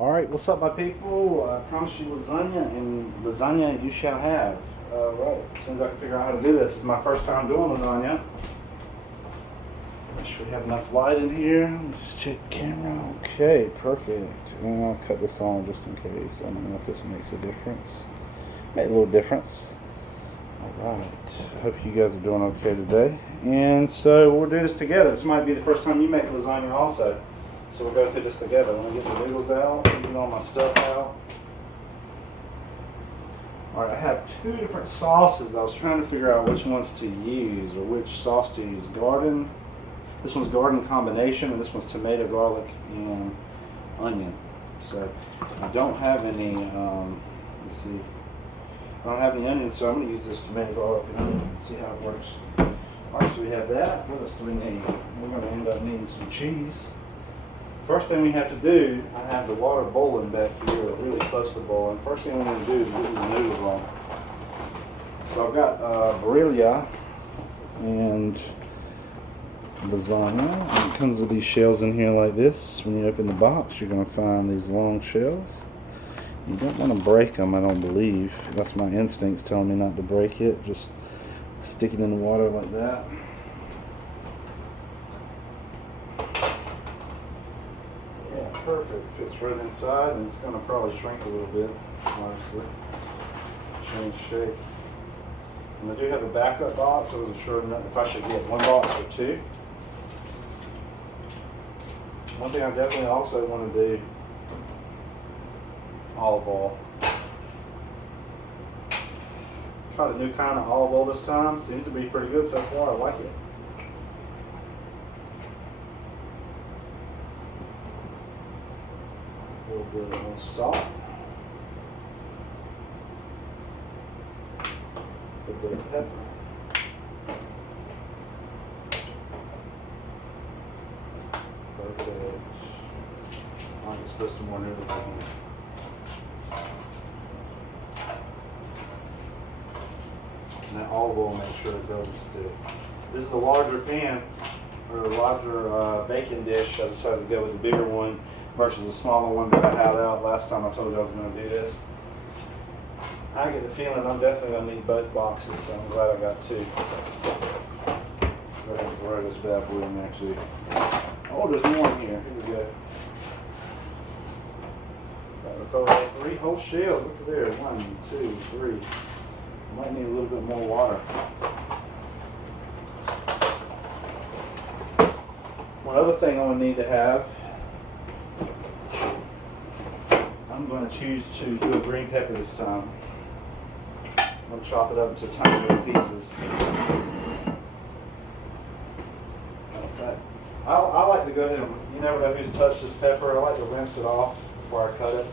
Alright, what's up, my people? I promise you lasagna, and lasagna you shall have. Right, as soon as I can figure out how to do this. This is my first time doing lasagna. Make sure we have enough light in here. Let me just check the camera. Okay, perfect. And I'll cut this on just in case. I don't know if this makes a difference. Made a little difference. Alright, I hope you guys are doing okay today. And so we'll do this together. This might be the first time you make lasagna also. So we'll go through this together. Let me get the noodles out, get all my stuff out. Alright, I have two different sauces. I was trying to figure out which ones to use, or which sauce to use. This one's garden combination, and this one's tomato, garlic, and onion. So I don't have any, let's see. I don't have any onions, so I'm going to use this tomato, garlic, and onion and see how it works. Alright, so we have that. What else do we need? We're going to end up needing some cheese. First thing we have to do, I have the water boiling back here, really close to boiling. First thing I'm going to do is get the noodles on. So I've got Barilla and lasagna. And it comes with these shells in here like this. When you open the box, you're going to find these long shells. You don't want to break them, I don't believe. That's my instincts telling me not to break it. Just stick it in the water like that. Perfect, fits right inside, and it's going to probably shrink a little bit, obviously. Change shape. And I do have a backup box. I wasn't sure if I should get one box or two. One thing I definitely also want to do, olive oil. Tried a new kind of olive oil this time. Seems to be pretty good so far. I like it. A little bit of salt, a little bit of pepper, perfect. I'll just throw some more noodles on. And that olive oil, make sure it doesn't stick. This is a larger pan, or a larger baking dish. I decided to go with the bigger one versus the smaller one that I had out last time I told you I was going to do this. I get the feeling I'm definitely going to need both boxes, so I'm glad I got two. Let's go ahead and throw this bad boy in there too. Oh, there's more in here. Here we go. Got to throw out 3 whole shells. Look at there. 1, 2, 3. Might need a little bit more water. One other thing I'm going to need to have, I'm going to choose to do a green pepper this time. I'm going to chop it up into tiny little pieces. I like to go ahead and, you never know who's touched this pepper, I like to rinse it off before I cut it.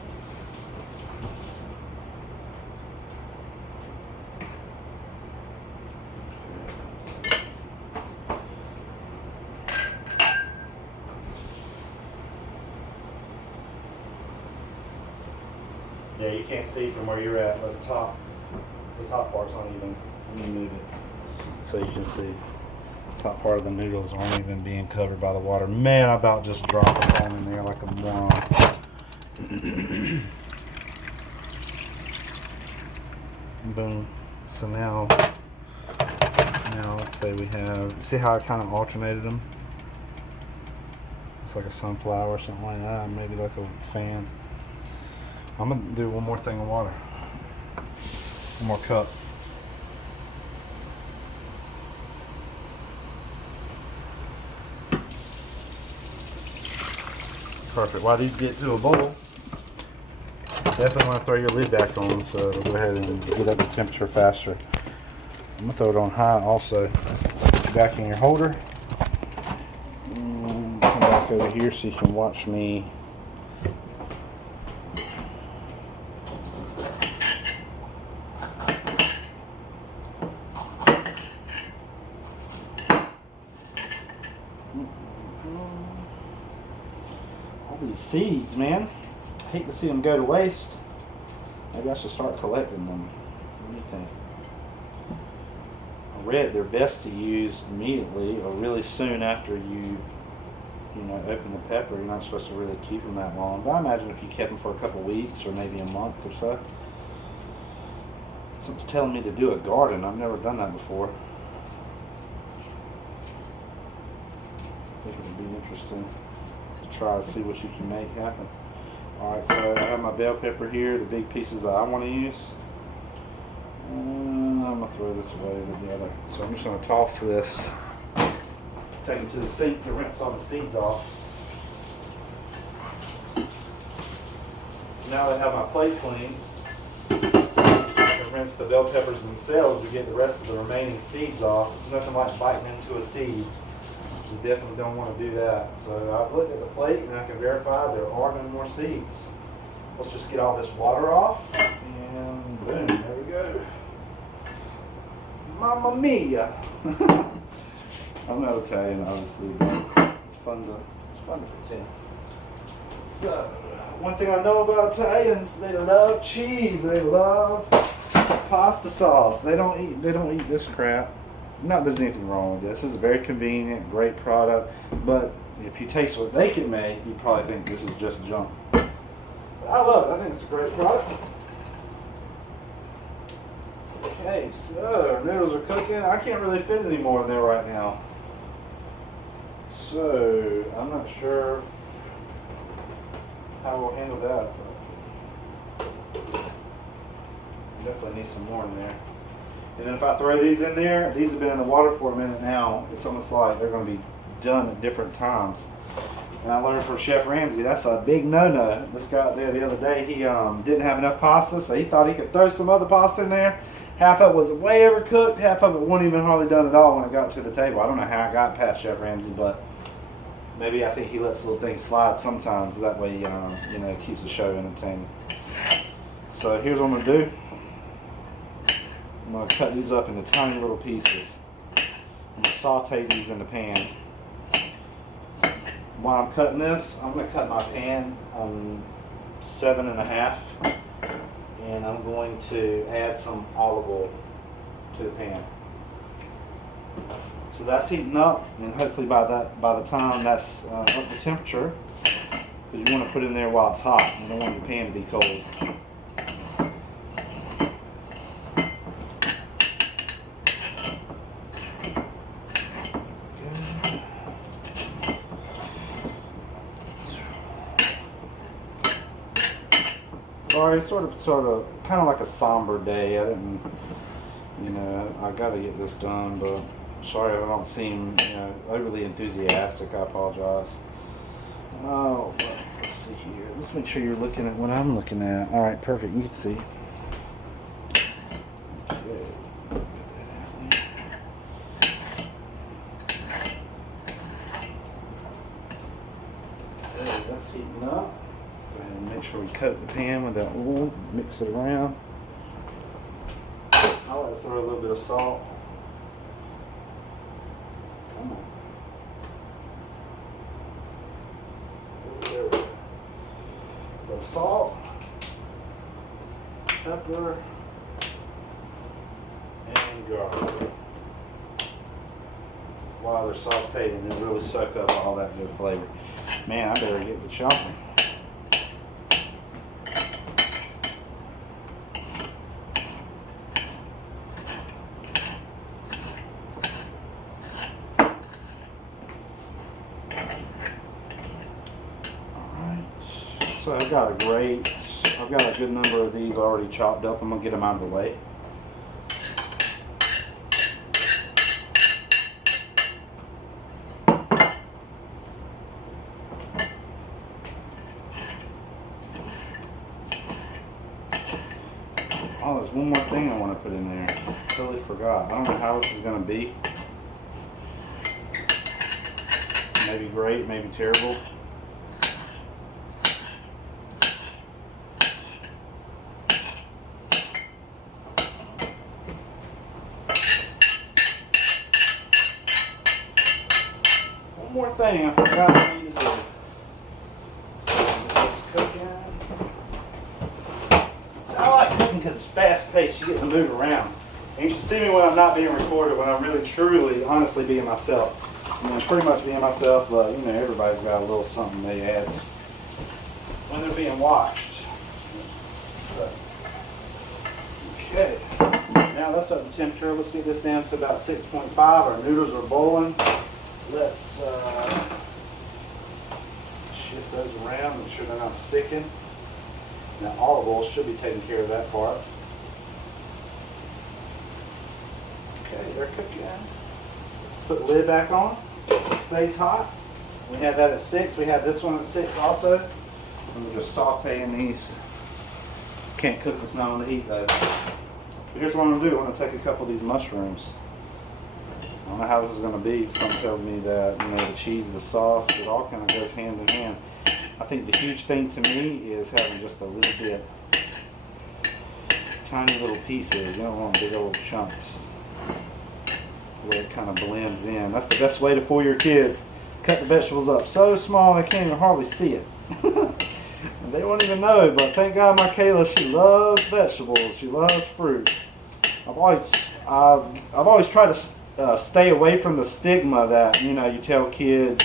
Yeah, you can't see from where you're at, but the top part's not even, let me move it so you can see. The top part of the noodles aren't even being covered by the water. Man, I about just dropped a phone in there like a moron. Boom. So now let's say we have, see how I kind of alternated them? It's like a sunflower or something like that, maybe like a fan. I'm going to do one more thing of water. One more cup. Perfect. While these get to a boil, definitely want to throw your lid back on so it'll go ahead and get up the temperature faster. I'm going to throw it on high also. Put it back in your holder. And come back over here so you can watch me all these seeds, man. I hate to see them go to waste. Maybe I should start collecting them. What do you think? I read they're best to use immediately or really soon after you you know, open the pepper. You're not supposed to really keep them that long. But I imagine if you kept them for a couple weeks or maybe a month or so. Something's telling me to do a garden. I've never done that before. I think it would be interesting to try to see what you can make happen. Alright, so I have my bell pepper here, the big pieces that I want to use. And I'm going to throw this away with the other. So I'm just going to toss this, take it to the sink to rinse all the seeds off. Now that I have my plate clean, I can rinse the bell peppers themselves to get the rest of the remaining seeds off. It's nothing like biting into a seed. You definitely don't want to do that. So I've looked at the plate and I can verify there are no more seeds. Let's just get all this water off and boom, there we go. Mamma mia! I'm not Italian, obviously, but it's fun to pretend. So, one thing I know about Italians, they love cheese. They love pasta sauce. They don't eat this crap. Not that there's anything wrong with this. This is a very convenient, great product. But if you taste what they can make, you probably think this is just junk. But I love it. I think it's a great product. Okay, so noodles are cooking. I can't really fit any more in there right now. So I'm not sure how we'll handle that. But definitely need some more in there. And then if I throw these in there, these have been in the water for a minute now. It's almost like they're going to be done at different times. And I learned from Chef Ramsay, that's a big no-no. This guy there the other day, he didn't have enough pasta, so he thought he could throw some other pasta in there. Half of it was way overcooked, half of it wasn't even hardly done at all when it got to the table. I don't know how I got past Chef Ramsay, but maybe I think he lets little things slide sometimes. That way, you know, keeps the show entertaining. So here's what I'm going to do. I'm going to cut these up into tiny little pieces. I'm going to saute these in the pan. While I'm cutting this, I'm going to cut my pan on 7.5, and I'm going to add some olive oil to the pan. So that's heating up, and hopefully by the time that's up to temperature, because you want to put it in there while it's hot. You don't want your pan to be cold. Sorry, sort of, kind of like a somber day. I didn't, you know, I got to get this done, but sorry I don't seem, you know, overly enthusiastic. I apologize. Oh, well, let's see here. Let's make sure you're looking at what I'm looking at. All right, perfect. You can see. Okay. Okay, that's heating up. And make sure we coat the pan with that oil, mix it around. I like to throw a little bit of salt. Come on. There we go. A little salt, pepper, and garlic. While they're sauteing, they really soak up all that good flavor. Man, I better get with chopping. So I've got a good number of these already chopped up. I'm gonna get them out of the way. Oh, there's one more thing I want to put in there. Totally forgot. I don't know how this is gonna be. Maybe great, maybe terrible. More thing I forgot what I need to do. It's cooking. So I like cooking because it's fast paced. You get to move around. And you should see me when I'm not being recorded, when I'm really, truly, honestly being myself. I mean, pretty much being myself, but you know, everybody's got a little something they add when they're being washed. But, okay, now let's up the temperature. Let's get this down to about 6.5. Our noodles are boiling. Let's shift those around, make sure they're not sticking. Now olive oil should be taking care of that part. Okay, they're cooking. Put the lid back on. It stays hot. We had that at 6. We had this one at 6 also. And we're just sauteing these. Can't cook what's not on the heat though. But here's what I'm going to do. I'm going to take a couple of these mushrooms. I don't know how this is going to be. Something tells me that, you know, the cheese, the sauce, it all kind of goes hand in hand. I think the huge thing to me is having just a little bit, tiny little pieces. You don't want big old chunks. Where it kind of blends in. That's the best way to fool your kids. Cut the vegetables up so small they can't even hardly see it. They won't even know, but thank God my Kayla, she loves vegetables. She loves fruit. I've always tried to stay away from the stigma that, you know, you tell kids,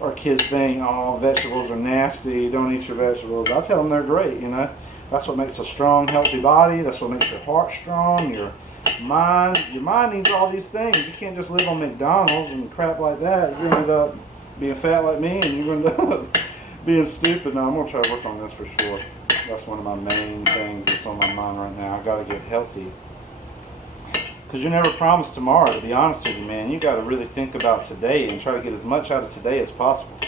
or kids think, oh, vegetables are nasty, don't eat your vegetables. I tell them they're great, you know. That's what makes a strong, healthy body. That's what makes your heart strong, your mind needs all these things. You can't just live on McDonald's and crap like that. You're going to end up being fat like me, and you're going to end up being stupid. Now, I'm going to try to work on this for sure. That's one of my main things that's on my mind right now. I've got to get healthy. Because you never promise tomorrow, to be honest with you, man. You got to really think about today and try to get as much out of today as possible.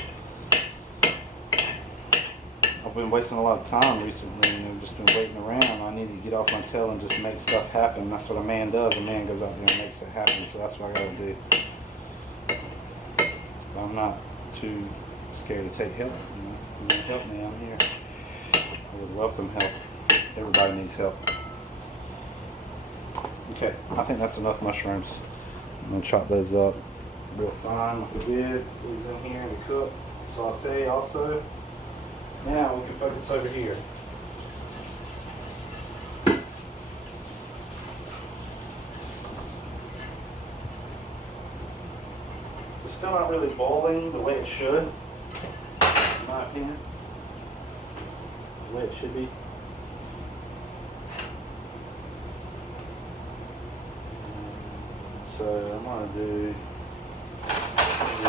I've been wasting a lot of time recently, you know, just been waiting around. I need to get off my tail and just make stuff happen. That's what a man does. A man goes out there and makes it happen, so that's what I got to do. But I'm not too scared to take help. You know, if you want to help me, I'm here. I would welcome help. Everybody needs help. Okay, I think that's enough mushrooms. I'm going to chop those up real fine like we did. Put these in here to cook. Saute also. Now we can focus over here. It's still not really boiling the way it should, in my opinion. The way it should be. So I'm going to do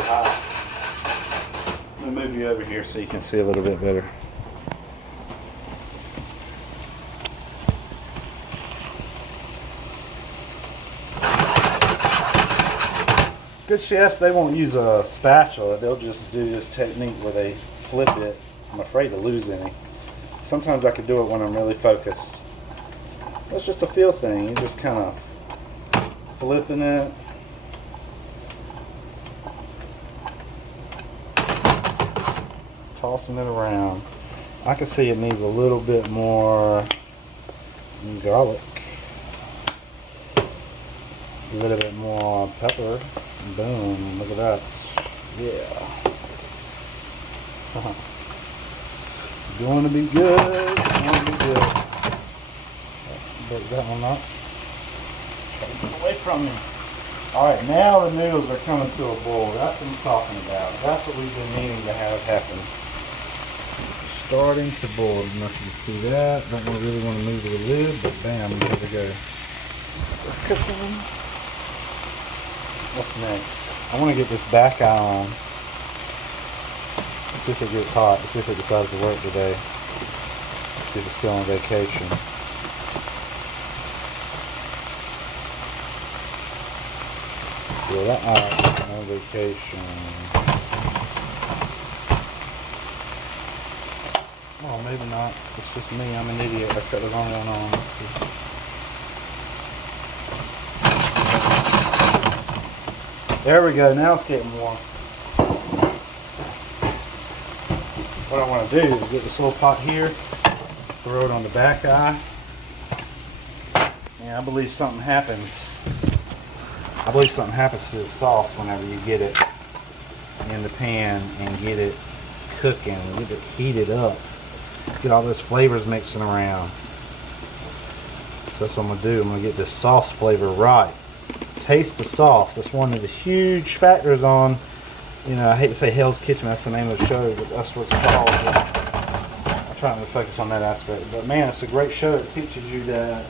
hot. I'm going to move you over here so you can see a little bit better. Good chefs, they won't use a spatula. They'll just do this technique where they flip it. I'm afraid to lose any. Sometimes I could do it when I'm really focused. That's just a feel thing. You just kind of flipping it. Tossing it around. I can see it needs a little bit more garlic. A little bit more pepper. Boom, look at that. Yeah. Going to be good. Going to be good. Break that one up. Get away from me. Alright, now the noodles are coming to a boil. That's what I'm talking about. That's what we've been needing to have happen. It's starting to boil. I don't know if you can see that. Don't really want to move the lid, but bam, here we go. It's cooking. What's next? I want to get this back eye on. Let's see if it gets hot. Let's see if it decides to work today. Let's see if it's still on vacation. Yeah, that eye is on vacation. Oh, maybe not. It's just me. I'm an idiot. I cut the wrong one on. Let's see. There we go, now it's getting warm. What I want to do is get this little pot here, throw it on the back eye, and I believe something happens. I believe something happens to the sauce whenever you get it in the pan and get it cooking, get it heated up, get all those flavors mixing around. So that's what I'm going to do. I'm going to get this sauce flavor right. Taste the sauce. That's one of the huge factors on You know, I hate to say Hell's Kitchen, that's the name of the show, but that's what it's called. But I'm trying to focus on that aspect. But man, it's a great show. It teaches you that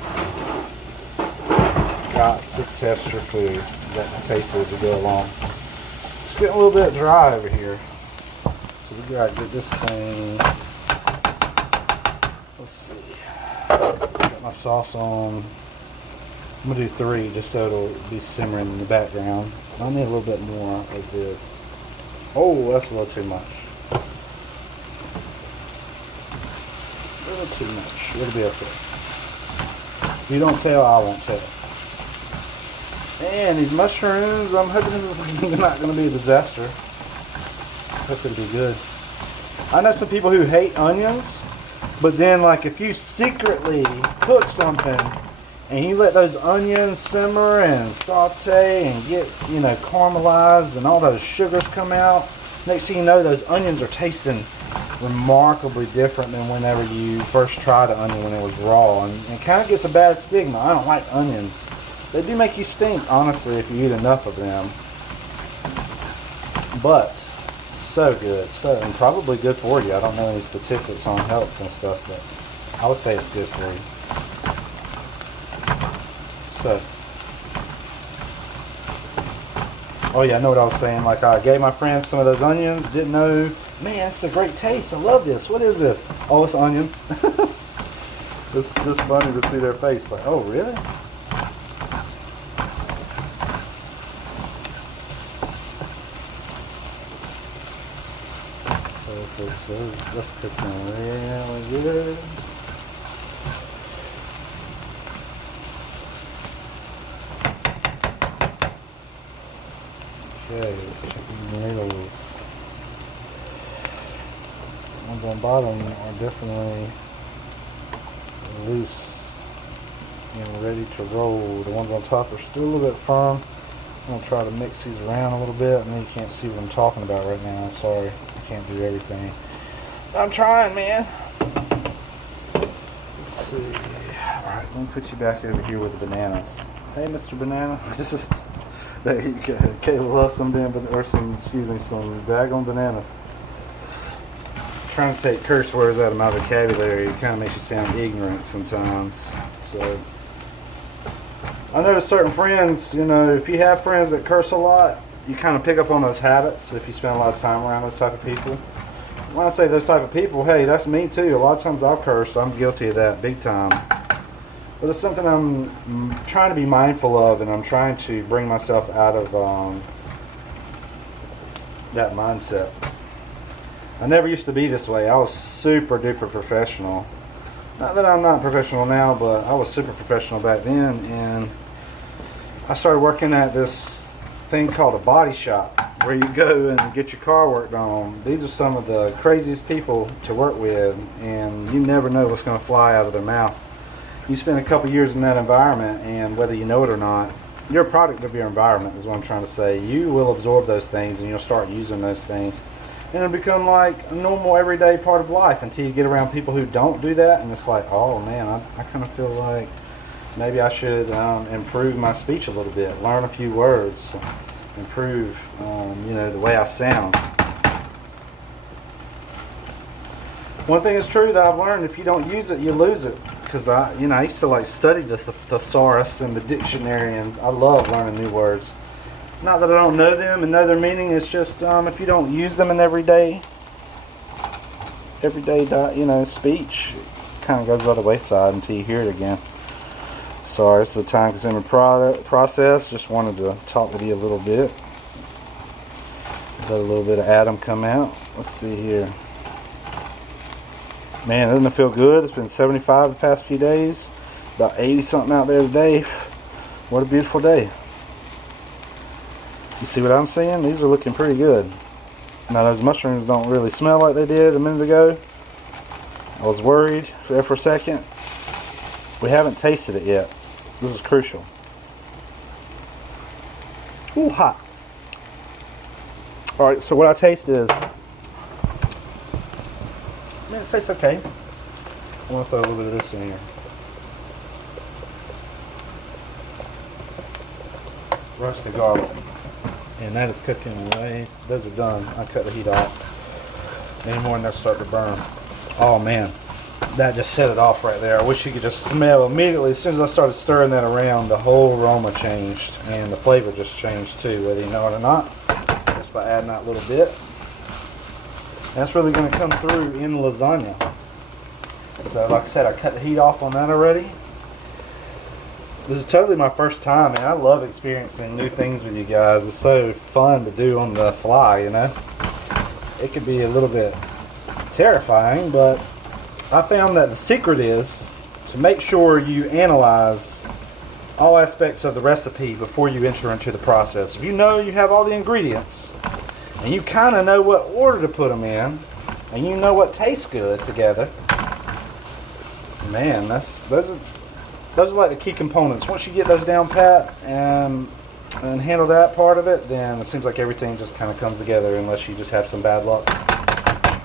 got to test your food. You got to taste it as you go along. It's getting a little bit dry over here. So we gotta get this thing. Let's see. Got my sauce on. I'm gonna do 3 just so it'll be simmering in the background. I need a little bit more of this. Oh, that's a little too much. A little too much. It'll be okay. If you don't tell, I won't tell. And these mushrooms, I'm hoping this is not going to be a disaster. Hope it'll be good. I know some people who hate onions, but then like if you secretly cook something and you let those onions simmer and saute and get, you know, caramelized and all those sugars come out, next thing you know, those onions are tasting remarkably different than whenever you first tried an onion when it was raw. And it kind of gets a bad stigma. I don't like onions. They do make you stink, honestly, if you eat enough of them. But so good. And probably good for you. I don't know any statistics on health and stuff, but I would say it's good for you. So, oh yeah, I know what I was saying. Like I gave my friends some of those onions. Didn't know, man, it's a great taste. I love this. What is this? Oh, it's onions. It's just funny to see their face. Like, oh really? Perfect. So that's cooking really good. Okay, let's chicken noodles. The ones on bottom are definitely loose and ready to roll. The ones on top are still a little bit firm. I'm going to try to mix these around a little bit. I know you can't see what I'm talking about right now. Sorry, I can't do everything. I'm trying, man. Let's see. Alright, let me put you back over here with the bananas. Hey, Mr. Banana. This is... There you go. Kayla loves some some daggone bananas. Trying to take curse words out of my vocabulary, it kind of makes you sound ignorant sometimes. So, I notice certain friends, you know, if you have friends that curse a lot, you kind of pick up on those habits if you spend a lot of time around those type of people. When I say those type of people, hey, that's me too. A lot of times I'll curse. I'm guilty of that big time. But it's something I'm trying to be mindful of, and I'm trying to bring myself out of that mindset. I never used to be this way. I was super duper professional. Not that I'm not professional now, but I was super professional back then, and I started working at this thing called a body shop where you go and get your car worked on. These are some of the craziest people to work with, and you never know what's going to fly out of their mouth. You spend a couple years in that environment, and whether you know it or not, you're a product of your environment is what I'm trying to say. You will absorb those things, and you'll start using those things, and it'll become like a normal everyday part of life until you get around people who don't do that, and it's like, oh man, I kind of feel like maybe I should improve my speech a little bit, learn a few words, improve you know, the way I sound. One thing is true that I've learned: if you don't use it, you lose it. Because I used to like study the thesaurus and the dictionary, and I love learning new words. Not that I don't know them and know their meaning. It's just if you don't use them in everyday speech, it kind of goes by the wayside until you hear it again. Sorry, it's a time-consuming process. Just wanted to talk with you a little bit. Let a little bit of Adam come out. Let's see here. Man, doesn't it feel good? It's been 75 the past few days. About 80 something out there today. What a beautiful day. You see what I'm saying? These are looking pretty good. Now those mushrooms don't really smell like they did a minute ago. I was worried there for a second. We haven't tasted it yet. This is crucial. Ooh, hot. Alright, so what I taste is... Man, it tastes okay. I want to throw a little bit of this in here. Roasted garlic. And that is cooking away. Those are done. I cut the heat off. Any more and they'll start to burn. Oh man, that just set it off right there. I wish you could just smell immediately. As soon as I started stirring that around, the whole aroma changed. And the flavor just changed too, whether you know it or not. Just by adding that little bit. That's really going to come through in lasagna. So like I said, I cut the heat off on that already. This is totally my first time, and I love experiencing new things with you guys. It's so fun to do on the fly, you know. It could be a little bit terrifying, but I found that the secret is to make sure you analyze all aspects of the recipe before you enter into the process. If you know you have all the ingredients, and you kind of know what order to put them in, and you know what tastes good together, man, those are like the key components. Once you get those down pat and handle that part of it, then it seems like everything just kind of comes together, unless you just have some bad luck.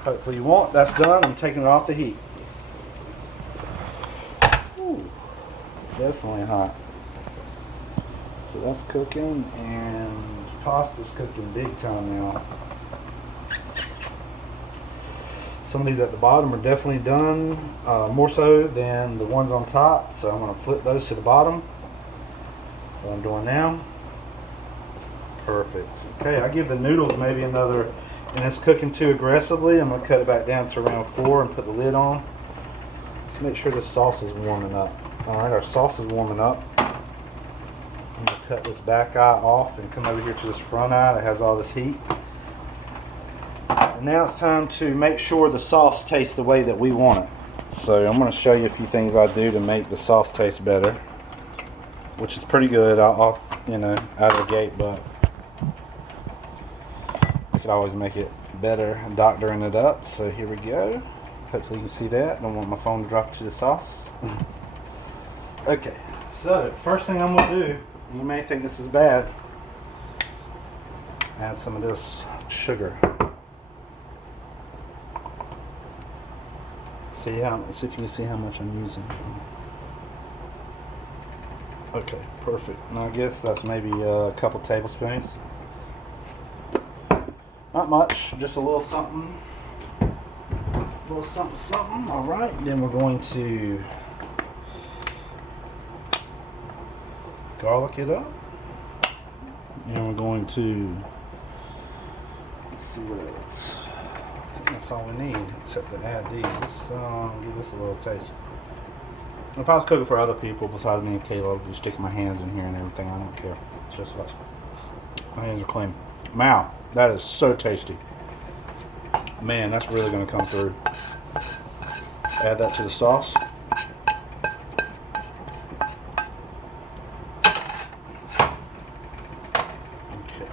Hopefully you won't. That's done. I'm taking it off the heat. Ooh, definitely hot. So that's cooking, and pasta's cooking big time now. Some of these at the bottom are definitely done, more so than the ones on top. So I'm going to flip those to the bottom. What I'm doing now. Perfect. Okay, I give the noodles maybe another, and it's cooking too aggressively. I'm going to cut it back down to around 4 and put the lid on. Let's make sure the sauce is warming up. Alright, our sauce is warming up. I'm going to cut this back eye off and come over here to this front eye that has all this heat. And now it's time to make sure the sauce tastes the way that we want it. So I'm going to show you a few things I do to make the sauce taste better, which is pretty good off, out of the gate, but I could always make it better doctoring it up. So here we go. Hopefully you can see that. Don't want my phone to drop to the sauce. Okay, so first thing I'm going to do, you may think this is bad, add some of this sugar. See if you can see how much I'm using. Okay, perfect. Now I guess that's maybe a couple tablespoons. Not much, just a little something. A little something. All right, then we're going to garlic it up. And we're going to, let's see what else. That's all we need, except to add these. Let's give this a little taste. If I was cooking for other people besides me and Kayla, I'd just stick my hands in here and everything. I don't care. It's just us. My hands are clean. Wow, that is so tasty. Man, that's really going to come through. Add that to the sauce. Okay.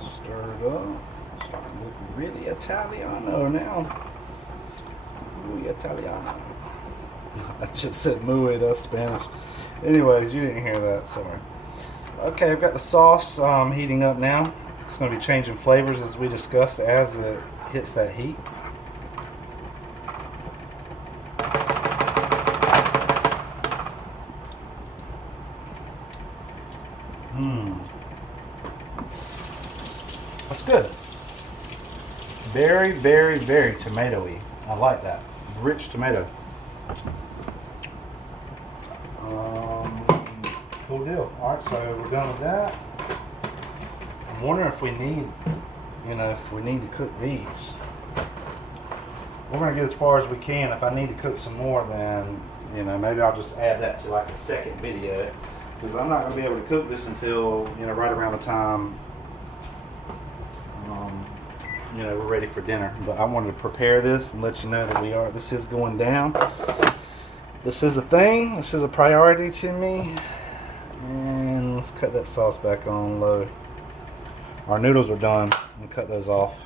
Stir it up. Really Italiano now. Muy Italiano. I just said muy, that's Spanish. Anyways, you didn't hear that, sorry. Okay, I've got the sauce heating up now. It's going to be changing flavors as we discussed as it hits that heat. That's good. Very, very, very tomatoey. I like that. Rich tomato. Cool deal. Alright, so we're done with that. I'm wondering if we need, to cook these. We're going to get as far as we can. If I need to cook some more, then, maybe I'll just add that to like a second video. Because I'm not going to be able to cook this until, right around the time we're ready for dinner. But I wanted to prepare this and let you know that this is going down. This is a thing. This is a priority to me. And let's cut that sauce back on low. Our noodles are done. We'll cut those off.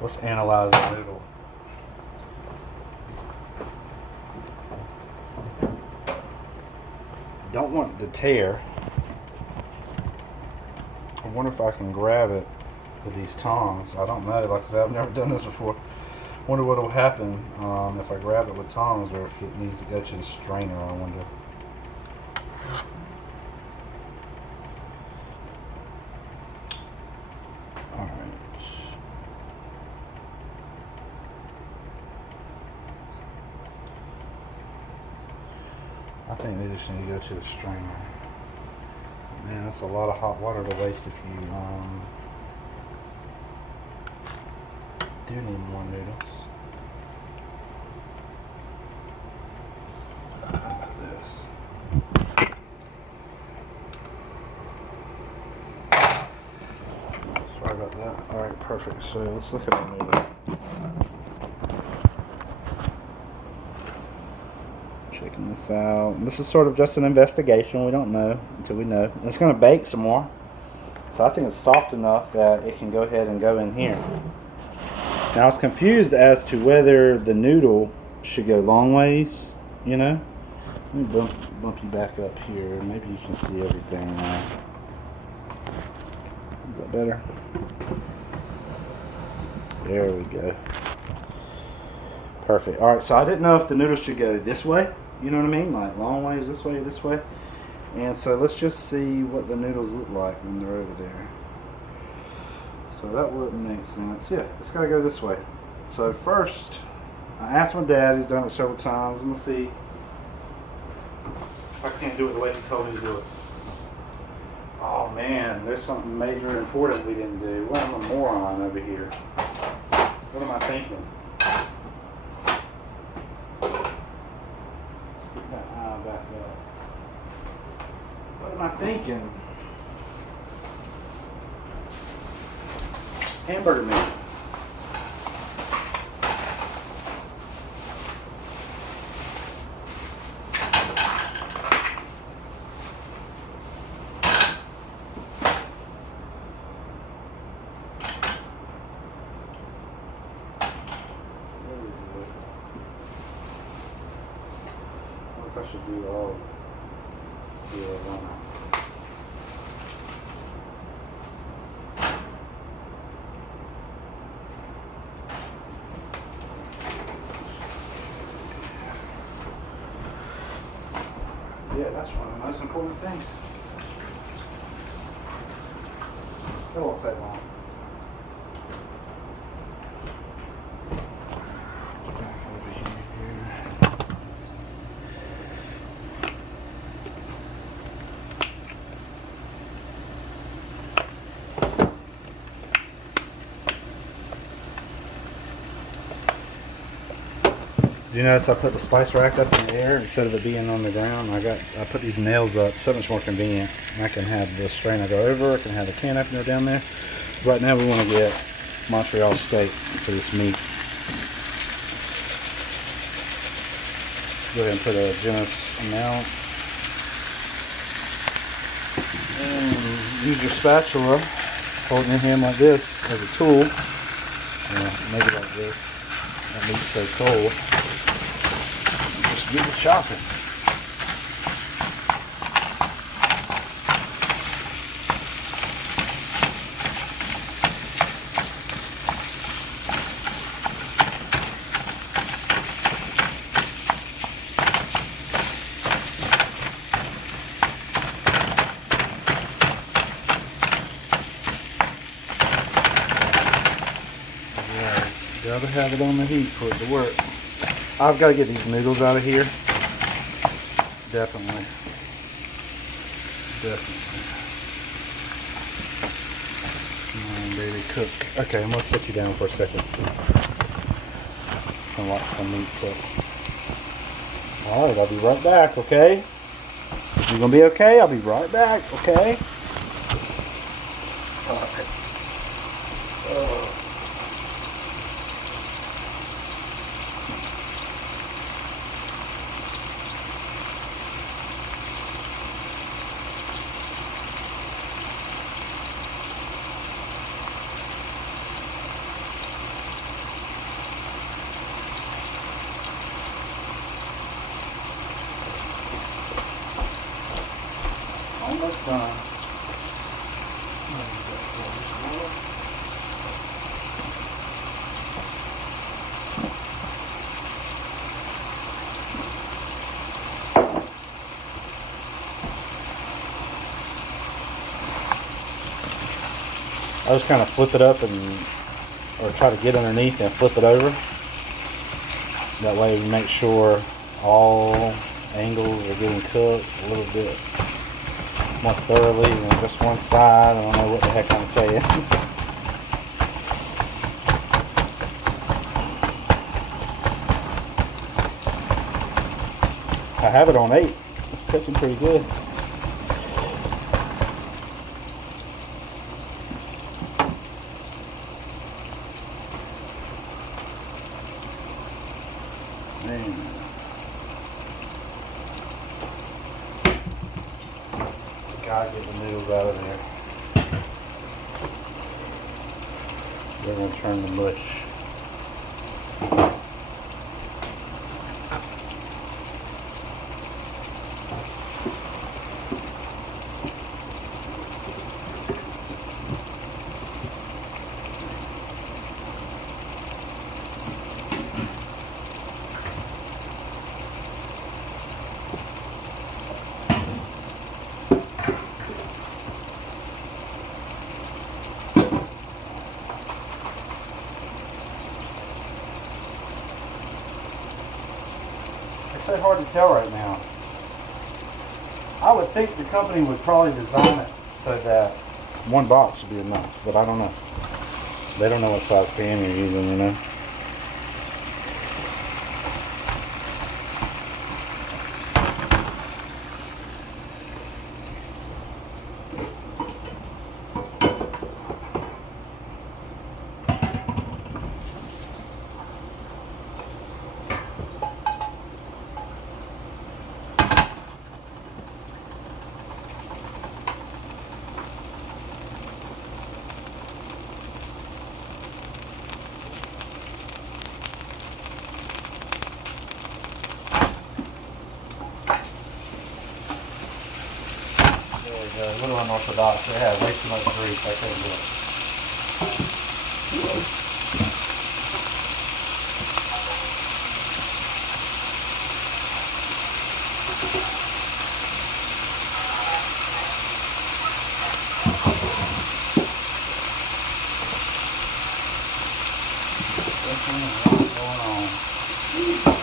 Let's analyze the noodle. Don't want it to tear. I wonder if I can grab it with these tongs. I don't know. Like I said, I've never done this before. Wonder what will happen if I grab it with tongs, or if it needs to go to the strainer. I wonder. think they just need to go to the strainer. Man, that's a lot of hot water to waste if you do need more noodles. How about this? Sorry about that. Alright, perfect. So let's look at our noodle. Checking this out. This is sort of just an investigation. We don't know until we know. And it's going to bake some more. So I think it's soft enough that it can go ahead and go in here. Now I was confused as to whether the noodle should go long ways, you know. Let me bump you back up here. Maybe you can see everything now. Is that better? There we go. Perfect. Alright, so I didn't know if the noodles should go this way. You know what I mean? Like long ways this way or this way. And so let's just see what the noodles look like when they're over there. So that wouldn't make sense. Yeah, it's got to go this way. So first, I asked my dad, he's done it several times. I'm going to see if I can't do it the way he told me to do it. Oh man, there's something major and important we didn't do. What am I, a moron over here? What am I thinking? Let's get that eye back up. What am I thinking? Hamburger meat. I should do all one. Yeah, that's one of the most important things. It won't take long. Back over here. Did you notice I put the spice rack up in the air instead of it being on the ground? I put these nails up, so much more convenient. I can have the strainer go over, I can have the can opener down there. Right now we want to get Montreal steak for this meat. Go ahead and put a generous amount. And use your spatula, hold it in your hand like this as a tool. Maybe like this. That meat's so cold. Just get it chopping. Gotta have it on the heat for it to work. I've got to get these noodles out of here. Definitely. Come on, baby, cook. Okay, I'm gonna set you down for a second. I'm gonna watch some meat cook. Alright, I'll be right back, okay? You're gonna be okay? I'll be right back, okay? Alright. Almost done. I just kind of flip it up or try to get underneath and flip it over. That way we make sure all angles are getting cooked a little bit more thoroughly than just one side. I don't know what the heck I'm saying. I have it on 8. It's cooking pretty good. Man. Gotta get the noodles out of there. They're gonna turn to mush. It's so hard to tell right now. I would think the company would probably design it so that one box would be enough, but I don't know. They don't know what size pan you're using, you know. A little unorthodox. They had way too much grease. I couldn't do it. What's going on?